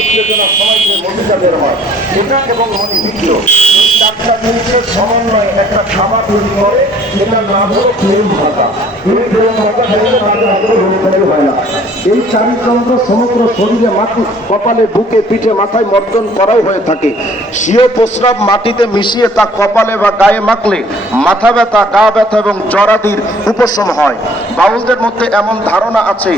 উত্তেজনার সময় যে মধুটা বের হয় এটা এবং মনি দ্বিতীয় এই চারটা জিনিসের সমন্বয়ে একটা খাবার তৈরি করে এটা না হলো প্রেম ভাষা। এই প্রেম ভাষা খেলে তাদের আগ্রহ রোগ হয় না। এই চারিতন্ত্র সমগ্র শরীরে মাটি কপালে বুকে পিঠে মাথায় মর্দন করাও হয়ে থাকে। স্বীয় প্রস্রাব মাটিতে মিশিয়ে তা কপালে বা গায়ে মাখলে মাথা ব্যথা, গা ব্যথা এবং জ্বরাদির উপশম হয়। বাউলদের মধ্যে এমন ধারণা আছে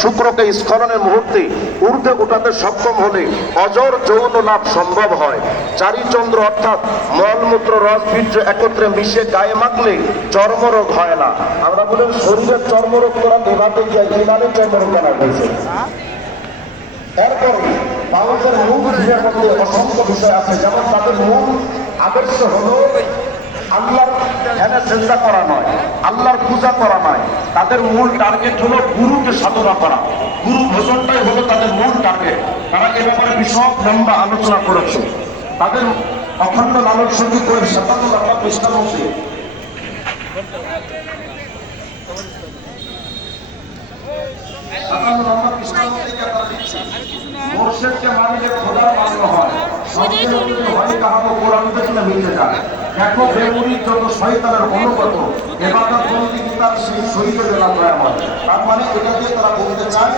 শুক্রকে স্খলনের মুহূর্তে ঊর্ধ্বে উঠাতে সক্ষম হলে অজর যৌন লাভ সম্ভব হয়। চারিচন্দ্র অর্থাৎ মলমূত্র রস বীর্য একত্রে মিশে গায়ে মাখলে চর্মরোগ হয় না। আমরা বলেন শরীরের চর্মরোগ তোরা নেভাতে গিয়ে ইমানের চর্মরোগ জানা হয়েছে। এরপরে বাউলদের মূল বিষয়ের মধ্যে অসংখ্য বিষয় আছে, যেমন তাদের মূল আদর্শ হলো আল্লাহর ধ্যানে চেষ্টা করা নয়, আল্লাহর পূজা করা নয়। তাদের মূল টার্গেট হলো গুরুকে সাধনা করা, গুরু ভজনটাই হলো তাদের মূল টার্গেট। তারা এ ব্যাপারে বিশদ লম্বা আলোচনা করেছে। তাদের অখণ্ড লালন সঙ্গীত করে 57 নম্বর পৃষ্ঠার মধ্যে মোর্শেদকে মানিলে খোদার মান্য হয়, হয় কাহাকে কোরআন দেখলে মিলে যায়। দেখো বেমুরির যত শয়তানের অনুগত এবাদত বন্দি তার সেই শহীদের বেলা করা হয়। তার মানে এটা দিয়ে তারা বলতে চায়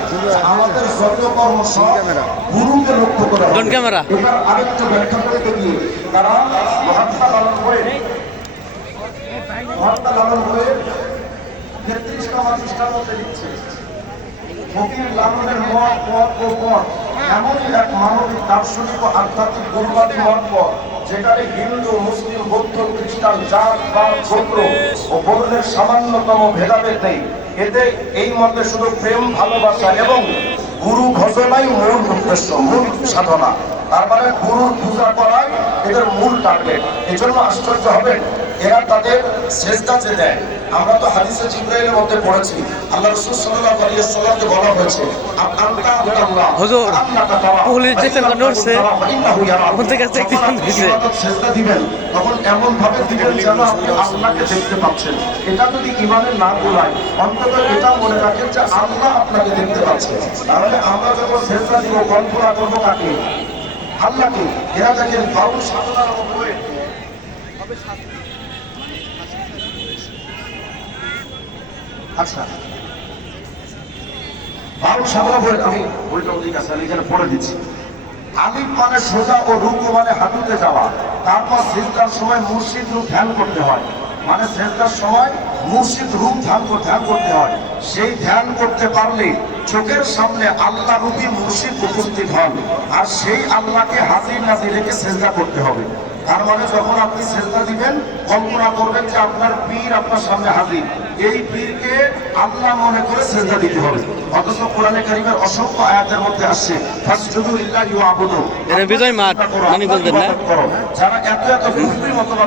আমাদের যত কর্ম সব গুরুকে লক্ষ্য করে। এবার আরেকটু ব্যাখ্যা করতে গিয়ে তারা মহাত্মা লালন হয়ে 33টা পৃষ্ঠার মধ্যে লিখছে ফকির লালনের মত পথ ও পথ এমনই এক মানবিক দার্শনিক ও আধ্যাত্মিক গুরুবাদী মত পথ যেখানে হিন্দু, মুসলিম, বৌদ্ধ, খ্রিস্টান, জাত বা গোত্র ও বর্ণের সামান্যতম ভেদাভেদ নেই। এতে এই মতে শুধু প্রেম, ভালোবাসা এবং গুরু ভজনাই মূল উদ্দেশ্য, মূল সাধনা। তার মানে গুরুর পূজা করাই এদের মূল টার্গেট। এজন্য আশ্চর্য হবেন এরা তাদের সেজদা যে দেয়, আমরা তো হাদিসে জিবরাইলের মধ্যে পড়েছি আল্লাহ রাসূল সাল্লাল্লাহু আলাইহি ওয়াসাল্লামকে বলা হয়েছে হুজুর পুলিশ যেখানে নড়ছে ওখান থেকে সেজদা দিবেন তখন এমন ভাবে দিবেন যেন আপনি আল্লাহকে দেখতে পাচ্ছেন। এটা যদি ইমানের না গোলায় অন্তত এটা মনে রাখেন যে আল্লাহ আপনাকে দেখতে পাচ্ছেন। তাহলে আমরা যখন সেজদা দিব কল্পনা করবো কাকে? আল্লাহকে। এরা দেখেন বাউল সাধনার উপরে আচ্ছা বাউল সাধনা বলে আমি বইটা ওদিক আছে আমি এখানে পড়ে দিচ্ছি। আলিফ মানে সোজা ও রুকু মানে হাঁটুতে যাওয়া। তারপর সিজদার সময় মুর্শিদ রূপ ধ্যান করতে হয়, মানে সিজদার সময় মুর্শিদ রূপ ধ্যান করতে হয়। সেই ধ্যান করতে পারলে চোখের সামনে আল্লাহ রূপী মুর্শিদ উপস্থিত হন, আর সেই আল্লাহকে হাজির নাজির রেখে সিজদা করতে হবে। তার মানে যখন আপনি সিজদা দিবেন কল্পনা করবেন যে আপনার পীর আপনার সামনে হাজির, এই পীরকে আল্লাহ মনে করে সিজদা দিতে হবে। অথচ কোরআনে কারীমের অসংখ্য আয়াতের মধ্যে আসছে ফাসজুদু লিল্লাহি ওয়াবুদু, বিজয় মাঠ মানিকগঞ্জের না যারা এত কুফরি মতবাদ